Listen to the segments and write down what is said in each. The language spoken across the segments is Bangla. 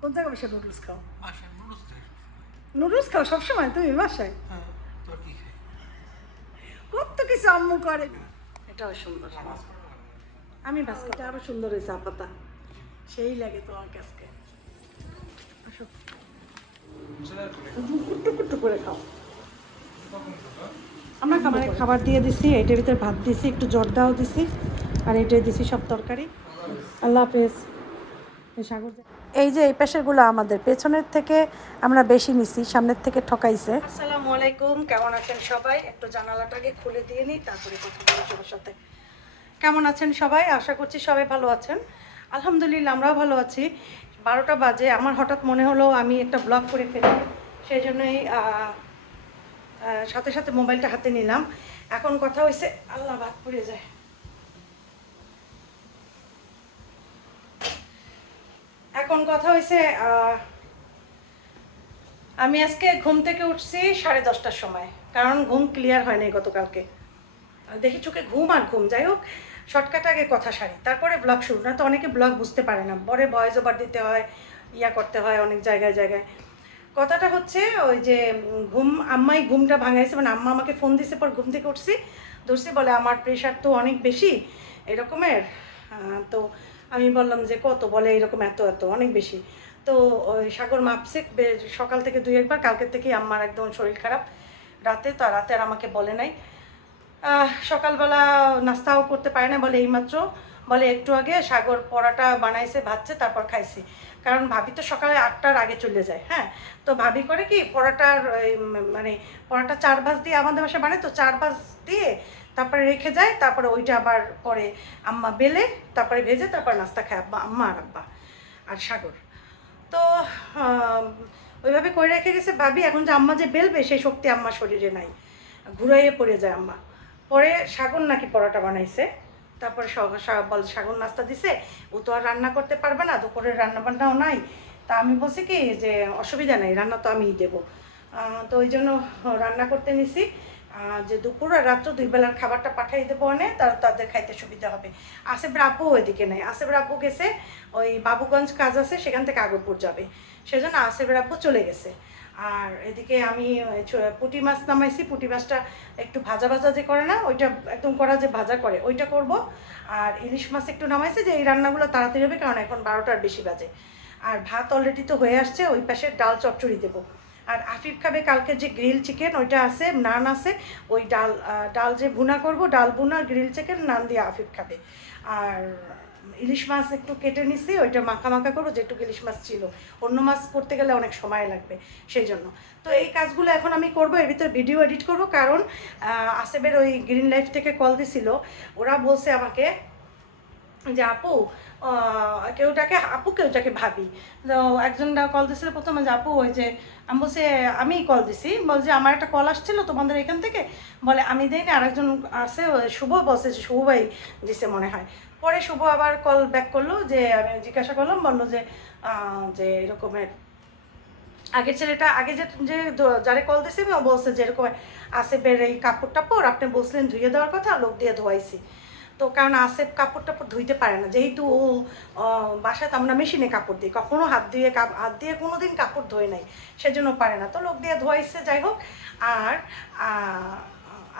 কোন জায়গায় বসে নুডলস খাও? বাসায় নুডলস খাই নুডলস খাও সবসময় তুমি বাসায়? হ্যাঁ, তোর কি খাই? কত কিছু আম্মু করে। এটাও সুন্দর। আমি ভাস এটা আরো সুন্দর হয়েছে আপাতা। সেই লাগে তোমার কাছে। আসো কুট্টু কুট্টু করে খাও। আমরা খাবার দিয়ে দিছি, এটার ভিতরে ভাত দিছি, একটু জর্দাও দিছি, আর এটাই দিছি সব তরকারি। আল্লাহ হাফেজ। এই যে এই পাশেরগুলো আমাদের, পেছনের থেকে আমরা বেশি নিছি, সামনের থেকে ঠকাইছে। আসসালামু আলাইকুম, কেমন আছেন সবাই? একটু জানালাটাকে খুলে দিয়ে নিই, তারপরে কথা বলি সবার সাথে। কেমন আছেন সবাই? আশা করছি সবাই ভালো আছেন। আলহামদুলিল্লাহ আমরাও ভালো আছি। 12টা বাজে, আমার হঠাৎ মনে হলো আমি একটা ব্লগ করে ফেলি, সেই জন্যই সাথে সাথে মোবাইলটা হাতে নিলাম। এখন কথা হয়েছে, আল্লাহ ভাত পড়ে যায়। এখন কথা হয়েছে, আমি আজকে ঘুম থেকে উঠছি 10:30টার সময়, কারণ ঘুম ক্লিয়ার হয় নাই গতকালকে। দেখি চোখে ঘুম আর ঘুম, যাই হোক শর্টকাট আগে কথা সারি, তারপরে ব্লগ শুরু। না তো অনেকে ব্লগ বুঝতে পারে না, পরে ভয়েস ওভার দিতে হয়, ইয়া করতে হয় অনেক জায়গায় জায়গায়। কথাটা হচ্ছে ওই যে আম্মাই ঘুমটা ভাঙাইছে, মানে আম্মা আমাকে ফোন দিছে, পর ঘুম থেকে উঠছি, ধরছি, বলে আমার প্রেশার তো অনেক বেশি এরকমের। তো আমি বললাম যে কত? বলে এরকম এত এত অনেক বেশি। তো ওই সাগর মাপছে সকাল থেকে 2-1 বার, কালকের থেকেই আম্মার একদম শরীর খারাপ। রাতে তো রাতে আর আমাকে বলে নাই। সকালবেলা নাস্তাও করতে পারে না, বলে এইমাত্র, বলে একটু আগে সাগর পরোটা বানাইছে, ভাজছে, তারপর খাইছি। কারণ ভাবি তো সকালে 8টার আগে চলে যায়। হ্যাঁ, তো ভাবি করে কি পরোটার মানে পরোটা 4 ভাজ দিয়ে আমাদের বাসায় বানায়, তো 4 ভাজ দিয়ে তারপরে রেখে যায়, তারপরে ওইটা আবার পরে আম্মা বেলে তারপরে ভেজে তারপর নাস্তা খায় আম্মা আর আব্বা আর সাগর। তো ওইভাবে করে রেখে গেছে ভাবি। এখন যে আম্মা যে বেলবে সেই শক্তি আম্মার শরীরে নাই, ঘুরাইয়ে পড়ে যায় আম্মা। পরে সাগর নাকি পরোটা বানাইছে, তারপরে বল সাগর নাস্তা দিছে, ও তো আর রান্না করতে পারবে না, দুপুরের রান্না বান্নাও নাই। তা আমি বলছি কি যে অসুবিধা নেই, রান্না তো আমিই দেবো। তো ওই জন্য রান্না করতে নিছি, যে দুপুর আর রাত্র 2 বেলার খাবারটা পাঠাই দেবো, তাদের খাইতে সুবিধা হবে। আসেফের আব্বু ওইদিকে নেই, আসেফের আব্বু গেছে ওই বাবুগঞ্জ কাজ আছে, সেখান থেকে আগরপুর যাবে, সেজন্য আসেফের আব্বু চলে গেছে। আর এদিকে আমি পুঁটি মাছ নামাইছি, পুঁটি মাছটা একটু ভাজা ভাজা যে করে না, ওইটা একদম করা যে ভাজা করে ওইটা করব। আর ইলিশ মাছ একটু নামাইছি, যে এই রান্নাগুলো তাড়াতাড়ি হবে, কারণ এখন 12টার বেশি বাজে। আর ভাত অলরেডি তো হয়ে আসছে, ওই পাশে ডাল চচ্চড়ি দেবো। আর আফিফ খাবে কালকে যে গ্রিল চিকেন, ওইটা আছে, নান আছে, ওই ডাল যে ভুনা করব, ডাল ভুনা গ্রিল চিকেন নান দিয়ে আফিফ খাবে। আর ইলিশ মাছ একটু কেটে নিছি, ওইটা মাখা মাখা করবো, যেটুকু ইলিশ মাছ ছিল, অন্য মাছ করতে গেলে অনেক সময় লাগবে, সেই জন্য। তো এই কাজগুলো এখন আমি করব, এর ভিতরে ভিডিও এডিট করব, কারণ আসেবের ওই গ্রিন লাইফ থেকে কল দিছিল, ওরা বলছে আমাকে যে আপু, কেউটাকে আপু কেউটাকে ভাবি। তো একজন কল দিছিল প্রথমে, যে আপু ওই যে, আমি বলছি আমিই কল দিছি, বল যে আমার একটা কল আসছিল তোমাদের এখান থেকে, বলে আমি দেইনি, আরেকজন আছে শুভ, বলছে যে শুভ ভাই দিছে মনে হয়। পরে শুভ আবার কল ব্যাক করলো, যে আমি জিজ্ঞাসা করলাম, বললো যে এরকমের আগের ছেলেটা, আগে যে যারে কল দিছে ও বলছে যে এরকম আসেফের এই কাপড় টাপড় আপনি বলছিলেন ধুয়ে দেওয়ার কথা, লোক দিয়ে ধোয়াইছি। তো কারণ আসেফ কাপড় টাপড় ধুইতে পারে না, যেহেতু ও বাসায় তো আমরা মেশিনে কাপড় দিই, কখনো হাত দিয়ে কোনো দিন কাপড় ধোয় নাই, সেজন্য পারে না, তো লোক দিয়ে ধোয়াইছে। যাই হোক, আর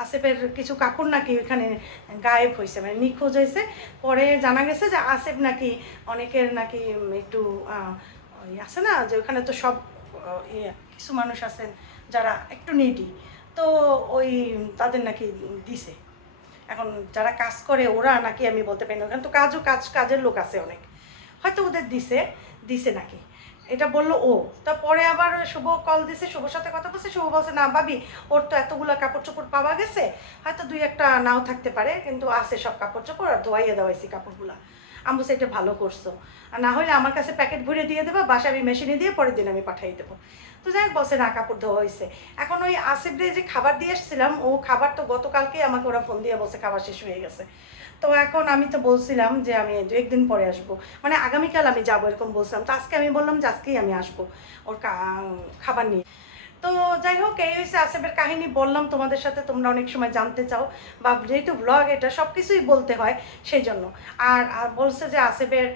আসেফের কিছু কাপড় নাকি ওইখানে গায়েব হয়েছে, মানে নিখোঁজ হয়েছে। পরে জানা গেছে যে আসেফ নাকি অনেকের নাকি একটু আছে না, যে ওখানে তো সব কিছু মানুষ আছেন যারা একটু নিডি, তো ওই তাদের নাকি দিছে। এখন যারা কাজ করে ওরা নাকি, আমি বলতে পারি না, ওখানে তো কাজের লোক আছে অনেক, হয়তো ওদের দিছে নাকি, এটা বললো ও। তারপরে আবার শুভ কল দিছে, শুভর সাথে কথা বলছে, শুভ বলছে না ভাবি, ওর তো এতগুলো কাপড় চোপড় পাওয়া গেছে, হয়তো 2-1টা নাও থাকতে পারে, কিন্তু আছে সব কাপড় চোপড়, আর ধোয়াইয়ে দেওয়াইছি কাপড়গুলা। আমি বলছি এটা ভালো করছো, আর না হলে আমার কাছে প্যাকেট ভরে দিয়ে দেবা, বাসায় আমি মেশিনে দিয়ে পরের দিন আমি পাঠিয়ে দেবো। তো যাই হোক, বলছে না কাপড় ধোয়া হয়েছে। এখন ওই আসিফরে যে খাবার দিয়ে এসেছিলাম, ও খাবার তো গতকালকে আমাকে ওরা ফোন দিয়ে বলছে খাবার শেষ হয়ে গেছে। তো এখন আমি তো বলছিলাম যে আমি 2-1 দিন পরে আসবো, মানে আগামীকাল আমি যাবো এরকম বলছিলাম। তো আজকে আমি বললাম যে আজকেই আমি আসবো ওর খাবার নিয়ে। তো যাই হোক, এই হচ্ছে আসিফের কাহিনী বললাম তোমাদের সাথে, তোমরা অনেক সময় জানতে চাও, বা যেহেতু ব্লগ এটা সব কিছুই বলতে হয় সেই জন্য। আর বলছে যে আসিফের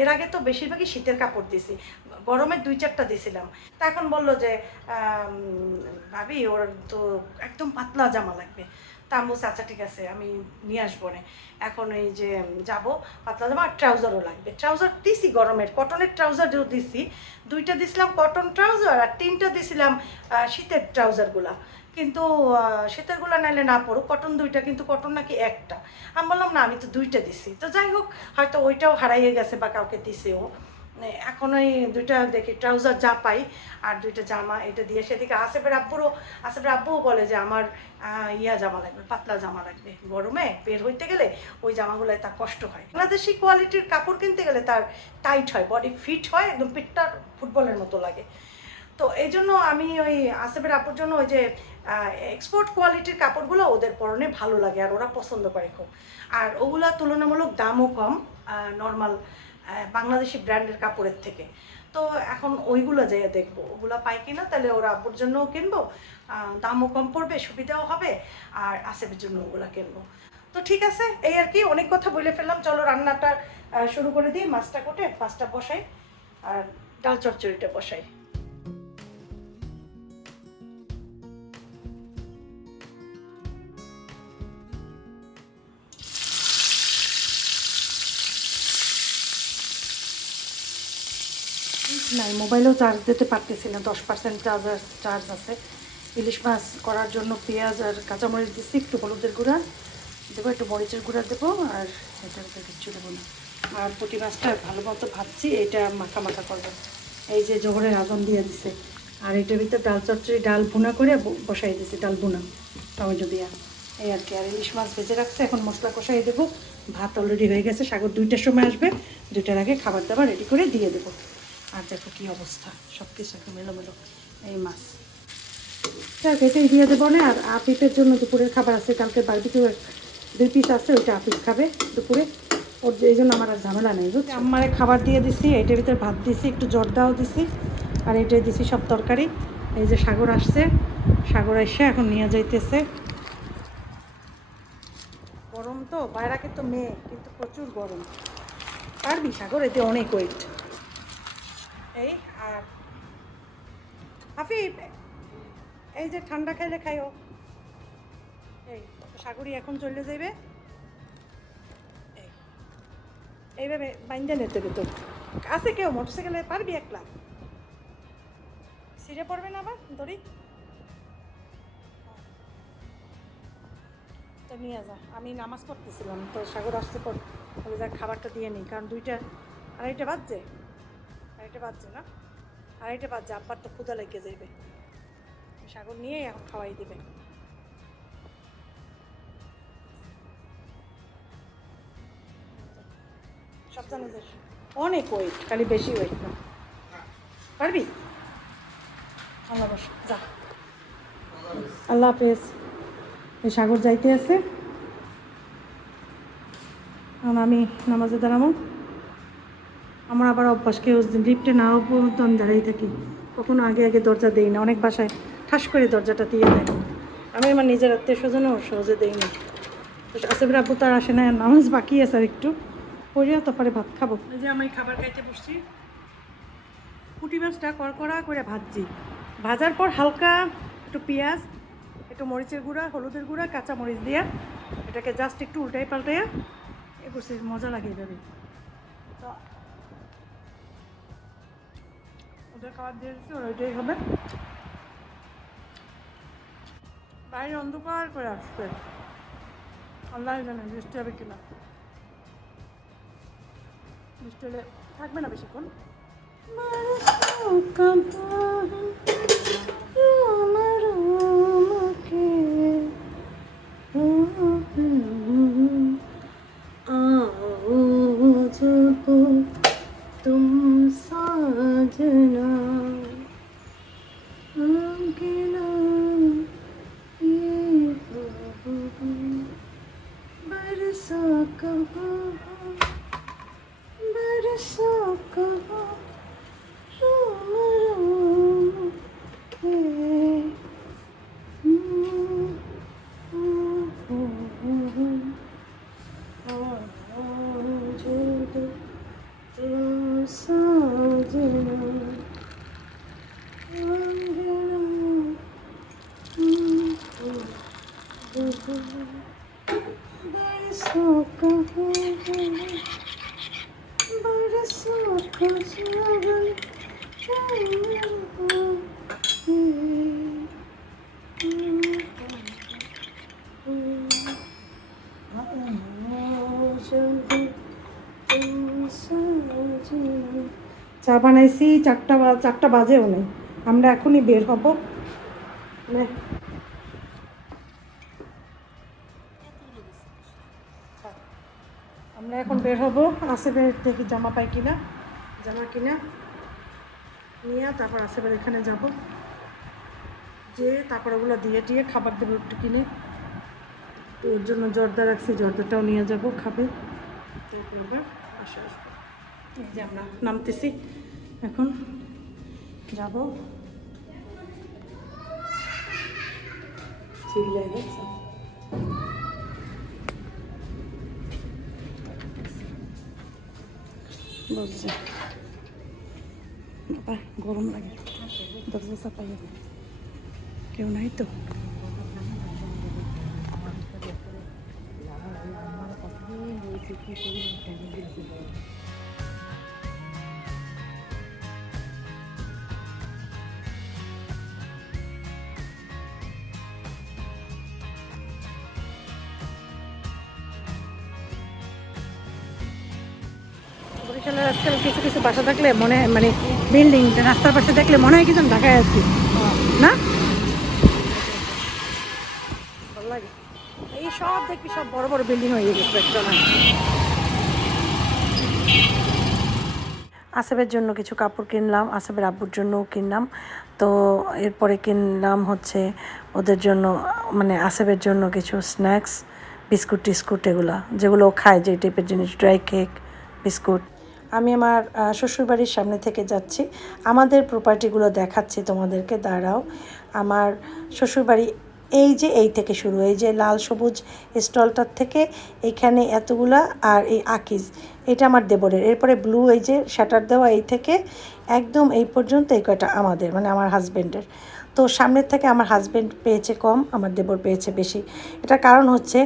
এর আগে তো বেশিরভাগই শীতের কাপড় দিছি, গরমের 2-4টা দিছিলাম। তা এখন বললো যে ভাবি ওর তো একদম পাতলা জামা লাগবে। তা আমি বলছি আচ্ছা ঠিক আছে আমি নিয়ে আসবো না। এখন এই যে যাব, পাতলা জামা আর ট্রাউজারও লাগবে। ট্রাউজার দিছি গরমের, কটনের ট্রাউজারও দিছি, 2টা দিছিলাম কটন ট্রাউজার আর 3টা দিছিলাম শীতের ট্রাউজারগুলা। কিন্তু শীতেরগুলা নাইলে না পড়ুক, কটন 2টা, কিন্তু কটন নাকি একটা। আমি বললাম না আমি তো 2টা দিছি। তো যাই হোক, হয়তো ওইটাও হারাইয়ে গেছে বা কাউকে দিছেও। এখন ওই 2টা দেখি ট্রাউজার যা পাই আর 2টা জামা এটা দিয়ে সেদিকে আসিফের আব্বুও বলে যে আমার ইয়া জামা লাগবে, পাতলা জামা লাগবে, গরমে বের হইতে গেলে ওই জামাগুলোয় তার কষ্ট হয়। বাংলাদেশি কোয়ালিটির কাপড় কিনতে গেলে তার টাইট হয়, বডি ফিট হয়, একদম পিঠটা ফুটবলের মতো লাগে। তো এই জন্য আমি ওই আসিফের আপুর জন্য ওই যে এক্সপোর্ট কোয়ালিটির কাপড়গুলো ওদের পরনে ভালো লাগে আর ওরা পছন্দ করে খুব। আর ওগুলা তুলনামূলক দামও কম নর্মাল বাংলাদেশি ব্র্যান্ডের কাপড়ের থেকে। তো এখন ওইগুলো যেয়ে দেখবো ওগুলো পাই কিনা, তাহলে ওরা আব্বুর জন্যও কিনবো, দামও কম পড়বে, সুবিধাও হবে, আর আসিফের জন্য ওগুলো কিনবো। তো ঠিক আছে, এই আর কি, অনেক কথা বলে ফেললাম। চলো রান্নাটা শুরু করে দিই। মাছটা কোটে মাছটা বসাই আর ডাল চচ্চড়িটা বসাই। নাই, মোবাইলেও চার্জ দিতে পারতেছি না, 10% চার্জ আছে। ইলিশ মাছ করার জন্য পেঁয়াজ আর কাঁচামরিচ দিচ্ছি, একটু হলুদের গুঁড়া দেবো, একটু মরিচের গুঁড়া দেবো, আর এটার উপরে কিচ্ছু দেবো না। আর পুঁটি মাছটা ভালো মতো ভাজছি, এটা মাখা মাখা করবো। এই যে জোহরের আজান দিয়ে দিছে, আর এটার ভিতরে ডাল চচ্চড়ি, ডাল ভুনা করে বসাই দিছি, ডাল ভুনা টমেটো দিয়া, এই আর কি। আর ইলিশ মাছ ভেজে রাখছে, এখন মশলা কষাই দেবো। ভাত অলরেডি হয়ে গেছে, সাগর 2টার সময় আসবে, 2টার আগে খাবার দাবার রেডি করে দিয়ে দেবো। আর দেখো কী অবস্থা, সব কিছু একটু মেলোমেলো। এই মাছ যাক এটাই দিয়ে দেবো না। আর আপিফের জন্য দুপুরের খাবার আছে, কালকে বারবিকিউ 2 পিস আছে, ওইটা আপিফ খাবে দুপুরে, ওর এই জন্য আমার আর ঝামেলা নেই বুঝছি। আমারে খাবার দিয়ে দিছি, এটার ভিতরে ভাত দিছি, একটু জর্দাও দিছি, আর এটাই দিছি সব তরকারি। এই যে সাগর আসছে, সাগর এসে এখন নিয়ে যাইতেছে। গরম তো বাইরে, কিন্তু মেয়ে কিন্তু প্রচুর গরম, পারবি সাগর, এতে অনেক ওয়েট। এই আর হাফিফ, এই যে ঠান্ডা খাইলে খাইও। এই সাগরী এখন চলে যাইবে, এইভাবে বাইন্দা নিতে তো আছে কেউ, মোটরসাইকেলে পারবি একলা, সিঁড়ে পড়বে না আবার দড়ি, তো নিয়ে যা। আমি নামাজ পড়তেছিলাম, তো সাগর আসতে পর বলে যা খাবারটা দিয়ে নিই, কারণ 2টা 2:30 বাজছে, 2:30 বাজছে না, 2:30 বাজছে, আব্বার তো ক্ষুধা লেগে যাইবে। সাগর নিয়ে এখন খাওয়াই দেবে। সব জানো যে অনেক ওয়েট, খালি বেশি ওয়েট না, পারবি। আল্লাহ বস, যা, আল্লাহ হাফেজ। এই সাগর যাইতে আছে, কারণ আমি নামাজে দাঁড়াবো। আমার আবার অভ্যাস, কেউ লিফটে না পর্যন্ত আমি দাঁড়াই থাকি, কখনো আগে আগে দরজা দেই না। অনেক বাসায় ঠাস করে দরজাটা দিয়ে দেয়, আমি আমার নিজের আত্মীয় স্বজনও সহজে দেই না। আসিফের আব্বু তার আসে না, নামাজ বাকি আছে আর একটু পড়িয়া, তারপরে ভাত খাবো। এই যে আমি খাবার খাইতে বসছি, পুঁটি মাছটা কড়কড়া করে ভাজছি, ভাজার পর হালকা একটু পেঁয়াজ, একটু মরিচের গুঁড়া, হলুদের গুঁড়া, কাঁচা মরিচ দিয়া এটাকে জাস্ট একটু উল্টাই পাল্টাইয়া এ করছি, মজা লাগে এভাবে। তো ওদের খাবার দিয়ে দিচ্ছি, ওরা ওইটাই হবে। বাইরে অন্ধকার করে আসছে, আল্লাহ জানে বৃষ্টি হবে কিনা, বৃষ্টি হলে থাকবে না বেশিক্ষণ। तुम साजना बरसा कहाँ बरसा कहाँ रोम रोम চা বানাইছি, চারটা বাজেও নেই, আমরা এখনই বের হব। আমরা এখন বের হব, আসিফের দেখি জামা পাই কিনা, জামা কিনা নিয়ে তারপর আসিফের এখানে যাব, যে তারপর ওগুলো দিয়ে খাবার দেবো একটু কিনে। তো ওর জন্য জর্দা রাখছি, জর্দাটাও নিয়ে যাব, খাবে। তারপর আবার আসবো। এই যে আমরা নামতেছি, এখন যাব। চিল্লাই গেছে, বুঝছে বাবা, গরম লাগে, দরজা চাপাই যাবে, কেউ নাই তো। বরিশালের আজকাল কিছু কিছু বাসা থাকলে মনে হয়, মানে বিল্ডিং রাস্তার পাশে দেখলে মনে হয় কি যেন ঢাকায় আছি, না? ভালো লাগে। এই সব দেখবি সব বড় বড় বিল্ডিং হয়ে গেছে একটা না। আসিফের জন্য কিছু কাপড় কিনলাম, আসিফের আব্বুর জন্যও কিনলাম। তো এরপরে কিনলাম হচ্ছে ওদের জন্য, মানে আসিফের জন্য কিছু স্ন্যাক্স, বিস্কুট টিস্কুট, এগুলো যেগুলো ও খায়, যে টাইপের জিনিস, ড্রাই কেক, বিস্কুট। আমি আমার শ্বশুরবাড়ির সামনে থেকে যাচ্ছি, আমাদের প্রপার্টিগুলো দেখাচ্ছি তোমাদেরকে, দাঁড়াও। আমার শ্বশুরবাড়ি এই যে এই থেকে শুরু, এই যে লাল সবুজ স্টলটার থেকে এইখানে এতগুলা, আর এই আকিজ এটা আমার দেবরের, এরপরে ব্লু এই যে শাটার দেওয়া, এই থেকে একদম এই পর্যন্ত এই কয়টা আমাদের, মানে আমার হাজব্যান্ডের। তো সামনের থেকে আমার হাজব্যান্ড পেয়েছে কম, আমার দেবর পেয়েছে বেশি। এটার কারণ হচ্ছে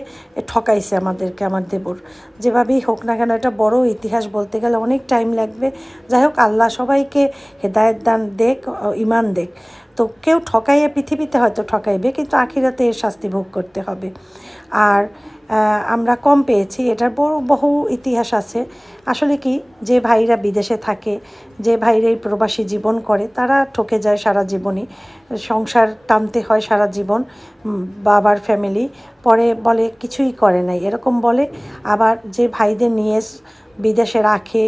ঠকাইছে আমাদেরকে আমার দেবর, যেভাবেই হোক না কেন। এটা বড় ইতিহাস, বলতে গেলে অনেক টাইম লাগবে। যাই হোক, আল্লাহ সবাইকে হেদায়েত দান দেখ, ইমান দেখ। তো কেউ ঠকাইয়ে পৃথিবীতে হয়তো ঠকাইবে, কিন্তু আখিরাতে এর শাস্তি ভোগ করতে হবে। আর আমরা কম পেয়েছি, এটার বহু ইতিহাস আছে। আসলে কি, যে ভাইরা বিদেশে থাকে, যে ভাইরা এই প্রবাসী জীবন করে, তারা ঠকে যায় সারা জীবনই, সংসার টানতে হয় সারা জীবন, বাবার ফ্যামিলি, পরে বলে কিছুই করে নাই এরকম বলে। আবার যে ভাইদের নিয়ে বিদেশে রাখে,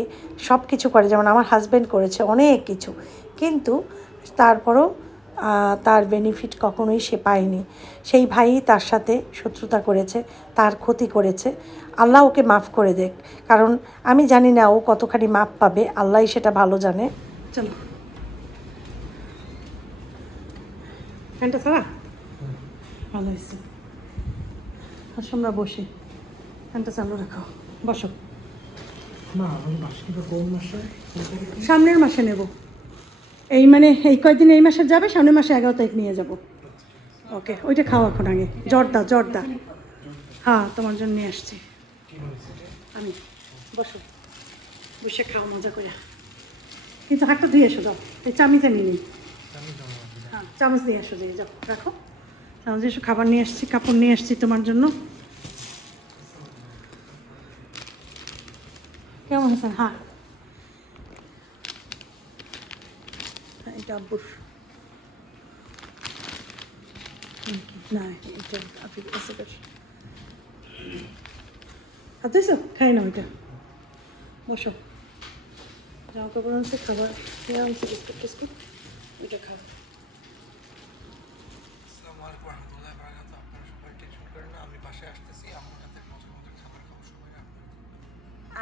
সব কিছু করে, যেমন আমার হাজব্যান্ড করেছে অনেক কিছু, কিন্তু তারপরও তার বেনিফিট কখনোই সে পায়নি। সেই ভাই তার সাথে শত্রুতা করেছে, তার ক্ষতি করেছে। আল্লাহ ওকে মাফ করে দেখ, কারণ আমি জানি না ও কতখানি মাপ পাবে, আল্লাহই সেটা ভালো জানে। চলো, ফ্যানটা ছাড়া ভালো হয়েছে। আসো আমরা বসি, ফ্যানটা চালু রাখো, বসো। না, আমি মাসটা কোন মাসে? সামনের মাসে নেব, এই মানে এই কয়েকদিন এই মাসে যাবে, সামনের মাসে 11 তারিখ নিয়ে যাব। ওকে, ওইটা খাও এখন আগে, জর্দা। হ্যাঁ, তোমার জন্য নিয়ে আসছি আমি। বসো, বসে খাও মজা করে, কিন্তু হাতটা ধুয়ে এসো, যাও। এই চামিচে নিয়ে নিই, হ্যাঁ চামচ নিয়ে এসো, দিয়ে যাও, রাখো চামচ এসো। খাবার নিয়ে আসছি, কাপড় নিয়ে আসছি তোমার জন্য। কেমন আছেন? হ্যাঁ, এটা আব্বুর না, এটা আপনি আচ্ছা খাই না ওইটা। বসো, জামা কাপড় আনছে, খাবার খেয়ে আনছে, বিস্কুট টিস্কুট, ওইটা খাও। আসসালামু আলাইকুম ওয়া রাহমাতুল্লাহি ওয়া বারাকাতুহু। আপনারা সবাই টেনশন করেন না, আমি বাসায় আসতেছি, আমার হাতে মজার মজার খাবার খাবো সবাই।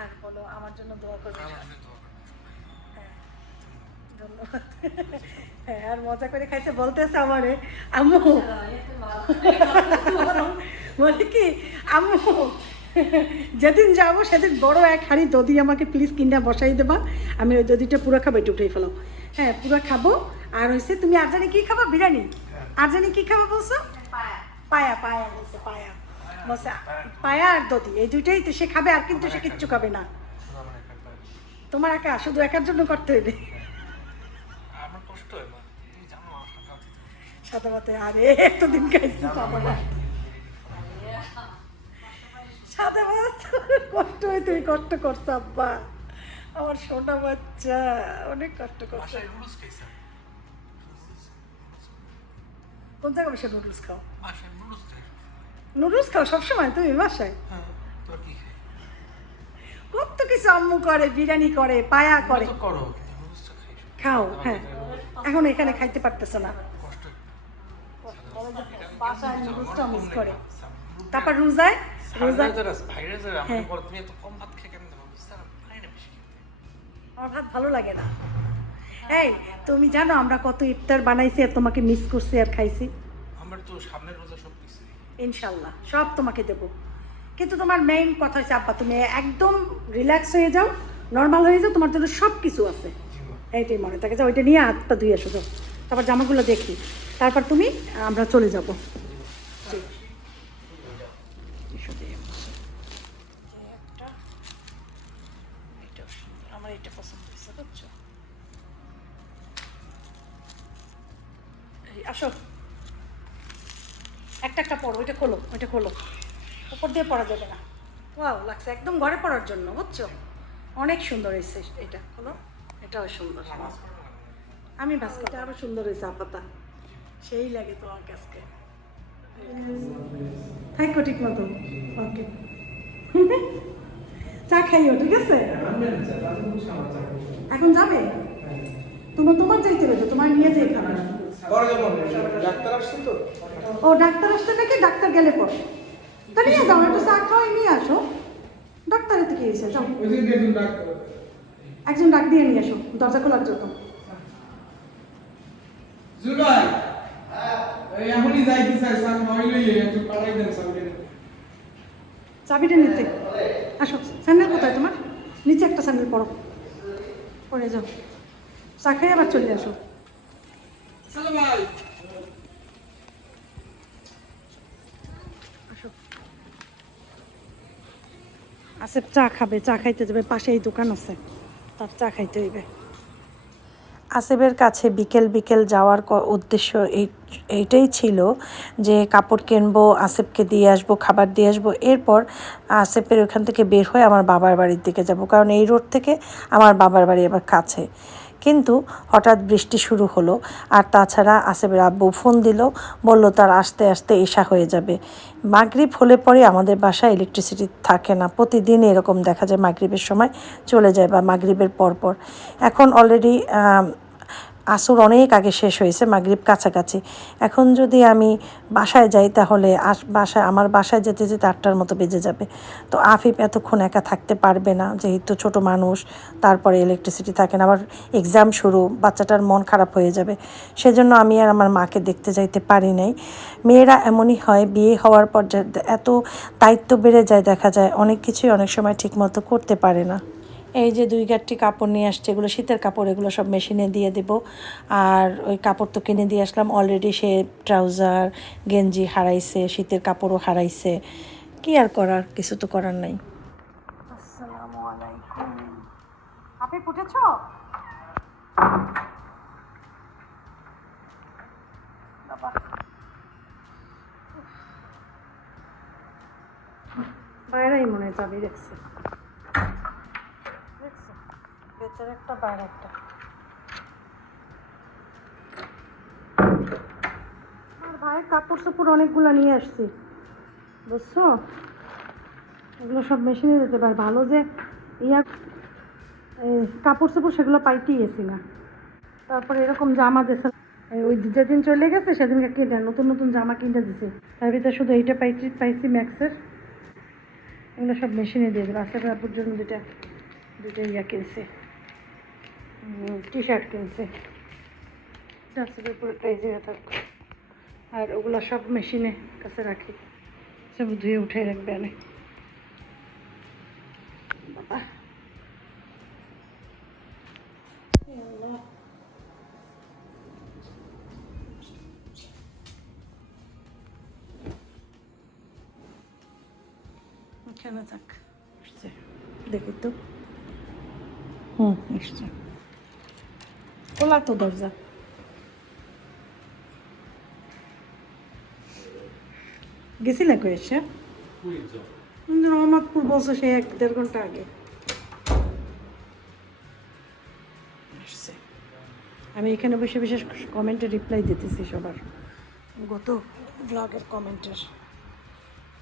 আর বলো, আমার জন্য দোয়া করবে। আমার জন্য দোয়া করবেন সবাই। হ্যাঁ, ধন্যবাদ। হ্যাঁ, আর মজা করে খাইছে, বলতেছে আমারে আম্মু, বলে কি আম্মু, যেদিন যাবো সেদিন বড় এক হাঁড়ি দধি আমাকে প্লিজ কিনে বসাই দেবা, আমি ওই দধিটা পুরো খাবো, একটু উঠেই ফেলো। হ্যাঁ, পুরো খাবো। আর হয়েছে, তুমি আর জানি কি খাবা? বিরিয়ানি। আর জানি কি খাবা বলছো? পায়া বলছে, বলছে পায়া আর দধি, এই দুইটাই তো সে খাবে, আর কিন্তু সে কিচ্ছু খাবে না। তোমার একা শুধু একার জন্য করতে হইবে আমার কষ্ট হয় মা, তুমি জানো আমার সাথে আছে। সাথে সাথে আরে এতদিন খাইছি সাদা ভাত সাদা ভাত কষ্ট হয়, তুমি কষ্ট করছো আব্বা, আমার সোনা বাচ্চা অনেক কষ্ট করছে। বাসায় রুলস খাইছে, কোন জায়গায় বসে নুডলস খাও? বাসায় রুলস খাই। নুডলস খাও সবসময় তুমি বাসায়? হ্যাঁ, তোর কি খাই? কত কিছু আম্মু করে, বিরিয়ানি করে, পায়া করে, তো করো, কিন্তু রুলসটা খাই। খাও। হ্যাঁ, এখন এখানে খাইতে পারতেছো না, কষ্ট বাসায় নুডলসটা মিস করে। তারপর রোজায় রোজা ভাইরা যারা আমাকে বলে তুমি এত কম ভাত খেয়ে কেন দেবো, বুঝতে পারি না বেশি খেতে। আমার ভাত ভালো লাগে না। এই তুমি জানো আমরা কত ইফতার বানাইছি আর তোমাকে মিস করছি আর খাইছি। আমার তো সামনের রোজা সব কিছু ইনশাল্লাহ সব তোমাকে দেবো, কিন্তু তোমার মেইন কথা হচ্ছে আব্বা তুমি একদম রিল্যাক্স হয়ে যাও, নর্মাল হয়ে যাও, তোমার জন্য সব কিছু আছে। এইটাই মনে থাকে যে ওইটা নিয়ে হাতটা ধুয়ে আসো যাও, তারপর জামাগুলো দেখি, তারপর তুমি আমরা চলে যাবো। আমার এটা পছন্দ হয়েছে বুঝছো। আসো একটা একটা পড়ো, ওইটা খোলো, ওইটা খোলো, উপর দিয়ে পড়া যাবে না। ওয়াও লাগছে একদম ঘরে পড়ার জন্য বুঝছো, অনেক সুন্দর হয়েছে। এটা খোলো, এটাও সুন্দর। আমি বাস এটা আরো সুন্দর হয়েছে আপাতা, সেই লাগে তোমার কাছকে। থাকো ঠিক মতো, ওকে চা খাইও ঠিক আছে। এখন যাবে তোমার তোমার যাইতে হবে, তোমার নিয়ে যাই খাবার। ডাক্তার আসছে তো, ও ডাক্তার আসছে নাকি? ডাক্তার গেলে পর তা নিয়ে যাও, একটু চা খাওয়াই নিয়ে আসো। ডাক্তারের থেকে এসে যাও, ওই যে দেখুন ডাক্তার। একজন ডাক দিয়ে নিয়ে আসো দরজা খোলার জন্য। জুবাই, এই এখনই যাইতে চাই, স্যার নইলেই একটু পাঠাই দেন স্যার। চাবিটা নিতে আসো। স্যান্ডেল কোথায় তোমার? নিচে একটা স্যান্ডেল পরো, পরে যাও, চা খেয়ে আবার চলে আসো। চলো ভাই। আসো। আসেফ চা খাবে, চা খাইতে যাবে, পাশেই দোকান আছে, তার চা খাইতে হইবে। আসেফের কাছে বিকেল বিকেল যাওয়ার উদ্দেশ্য এইটাই ছিল যে কাপড় কিনবো, আসেফকে দিয়ে আসবো, খাবার দিয়ে আসবো, এরপর আসেফের ওখান থেকে বের হয়ে আমার বাবার বাড়ির দিকে যাব, কারণ এই রোড থেকে আমার বাবার বাড়ি আবার কাছে। কিন্তু হঠাৎ বৃষ্টি শুরু হলো, আর তাছাড়া আসেফের আব্বু ফোন দিল, বলল তার আসতে আসতে এশা হয়ে যাবে। মাগরিব হলে পরে আমাদের বাসায় ইলেকট্রিসিটি থাকে না, প্রতিদিন এরকম দেখা যায় মাগরিবের সময় চলে যায় বা মাগরিবের পরপর। এখন অলরেডি আসর অনেক আগে শেষ হয়েছে, মাগরিব কাছাকাছি। এখন যদি আমি বাসায় যাই তাহলে আমার বাসায় যেতে যেতে 8টার মতো বেজে যাবে। তো আফিফ এতক্ষণ একা থাকতে পারবে না, যেহেতু ছোট মানুষ, তারপরে ইলেকট্রিসিটি থাকে না, আবার এক্সাম শুরু, বাচ্চাটার মন খারাপ হয়ে যাবে। সেজন্য আমি আর আমার মাকে দেখতে যাইতে পারি নাই। মেয়েরা এমনই হয়, বিয়ে হওয়ার পর এত দায়িত্ব বেড়ে যায়, দেখা যায় অনেক কিছুই অনেক সময় ঠিকমতো করতে পারে না। এই যে 2 গাঁটটি কাপড় নিয়ে আসছে, এগুলো শীতের কাপড়, এগুলো সব মেশিনে দিয়ে দেব। আর ওই কাপড় তো কিনে দিয়ে আসলাম অলরেডি, সে ট্রাউজার গেঞ্জি হারাইছে, শীতের কাপড়ও হারাইছে, কি আর করার, কিছু তো করার নাই। আসসালামু আলাইকুম। আপনি ফুটেছ? বাবা বাইরেই মনে হয় চাবি দেখছে, ভেতরে একটা বাইরে একটা। আর ভাইয়ের কাপড় চোপড় অনেকগুলো নিয়ে আসছি বুঝছো, এগুলো সব মেশিনে যেতে পারে। ভালো যে কাপড় চোপড় সেগুলো পাইতেই গেছি না। তারপরে এরকম জামা দিয়েছে, ওই যেদিন চলে গেছে সেদিনকে কিনে নতুন নতুন জামা কিনে দিছে, তার ভিতরে শুধু এইটা পাইছি ম্যাক্সের, এগুলো সব মেশিনে দিয়ে দেবে। আশা কাপড় জন্য দুইটা ইয়া কিনছে, টি শার্ট কিনছে, ডাস্টের উপরে প্রাইজে থাকবে। আর ওগুলো সব মেশিনে কাছে রাখি, সব ধুয়ে উঠে রাখবে আনে। বাবা এখানে থাক, দেখি তো। এসছে। খোলা তো দরজা। গেছি না কই এসে? রহমতপুর বলছে সে 1-1.5 ঘন্টা আগে আসছে। আমি এখানে বসে বিশেষ কমেন্টে রিপ্লাই দিতেছি সবার, গত ব্লগের কমেন্টের।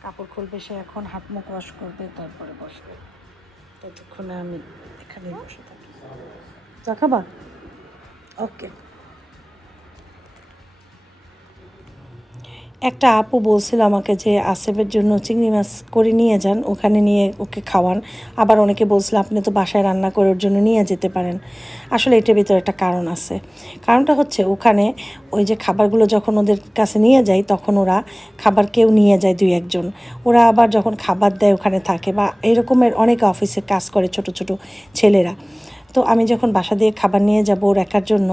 কাপড় খুলবে সে, এখন হাত মুখ ওয়াশ করবে, তারপরে বসবে। ততক্ষণে আমি এখানে বসে থাকি। চা খাবা? ওকে। একটা আপু বলছিল আমাকে যে আসেফের জন্য চিংড়ি মাছ করে নিয়ে যান, ওখানে নিয়ে ওকে খাওয়ান। আবার অনেকে বলছিল আপনি তো বাসায় রান্না করে ওর জন্য নিয়ে যেতে পারেন। আসলে এটার ভিতরে একটা কারণ আছে। কারণটা হচ্ছে ওখানে ওই যে খাবারগুলো যখন ওদের কাছে নিয়ে যায় তখন ওরা খাবার কেউ নিয়ে যায় 2-1 জন। ওরা আবার যখন খাবার দেয় ওখানে থাকে, বা এরকমের অনেক অফিসে কাজ করে ছোট ছোট ছেলেরা। তো আমি যখন বাসা দিয়ে খাবার নিয়ে যাব ওর একার জন্য,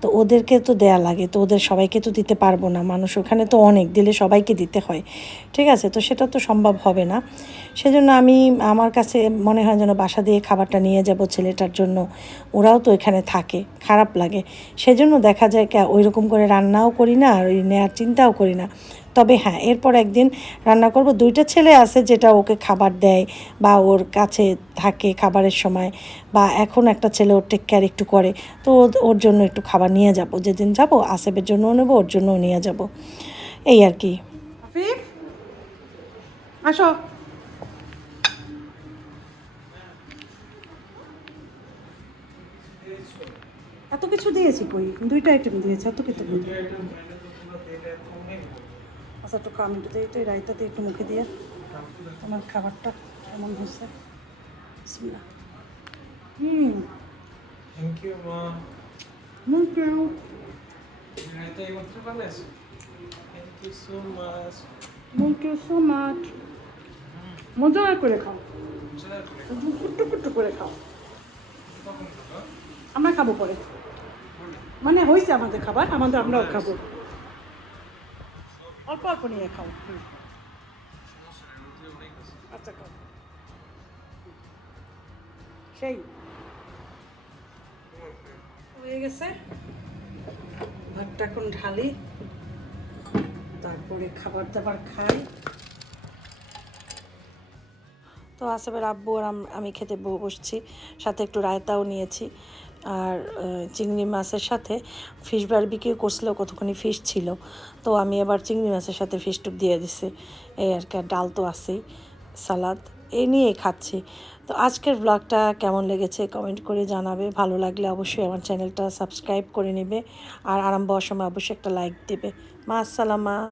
তো ওদেরকে তো দেয়া লাগে, তো ওদের সবাইকে তো দিতে পারবো না, মানুষ ওখানে তো অনেক, দিলে সবাইকে দিতে হয়। ঠিক আছে, তো সেটা তো সম্ভব হবে না। সেজন্য আমি, আমার কাছে মনে হয় যেন বাসা দিয়ে খাবারটা নিয়ে যাব ছেলেটার জন্য। ওরাও তো এখানে থাকে, খারাপ লাগে। সেজন্য দেখা যায় ওই রকম করে রান্নাও করি না, আর ওই নেওয়ার চিন্তাও করি না। তবে হ্যাঁ, এরপর একদিন রান্না করব। 2টা ছেলে আছে যেটা ওকে খাবার দেয় বা ওর কাছে থাকে খাবারের সময়, বা এখন একটা ছেলে ওর টেক কেয়ার একটু করে, তো ওর জন্য একটু খাবার নিয়ে যাব। যেদিন যাব আসেফের জন্যও নেবো, ওর জন্যও নিয়ে যাব, এই আর কি। আফিফ আসো। এত কিছু দিয়েছি কই? 2টা আইটেম দিয়েছি, এত কিছু। আচ্ছা একটু কমেন্ট দিই তো, এই রায়তাতে একটু মুখে দিয়ে আমার খাবারটা কেমন হয়েছে। বিসমিল্লাহ। থ্যাংক ইউ মা। Thank you. রাইতা এইমাত্র বানাইছো? Thank you so much. Thank you so much. মজা করে খাও, মজাদার করে। কুট্টু কুট্টু করে খাও। কখন খাবো? আমরা খাবো পরে, মানে হয়েছে আমাদের খাবার, আমরাও খাবো। অল্প অল্প নিয়ে খাও। আচ্ছা খাও। সেই হয়ে গেছে, ভাতটা এখন ঢালি, তারপরে খাবার দাবার খাই। তো আসেফের আব্বু আর আমি খেতে বসছি, সাথে একটু রায়তাও নিয়েছি। আর চিংড়ি মাছের সাথে ফিশ বারবিকিউ করছিল, কতখানি ফিশ ছিল, তো আমি আবার চিংড়ি মাছের সাথে ফিশ টুক দিয়ে দিছি, এই আর কি। আর ডাল তো আছেই, সালাদ, এই নিয়েই খাচ্ছি। তো আজকের ব্লগটা কেমন লেগেছে কমেন্ট করে জানাবে। ভালো লাগলে অবশ্যই আমার চ্যানেলটা সাবস্ক্রাইব করে নেবে, আর আরাম হওয়ার সময় অবশ্যই একটা লাইক দেবে। মা আসসালামা।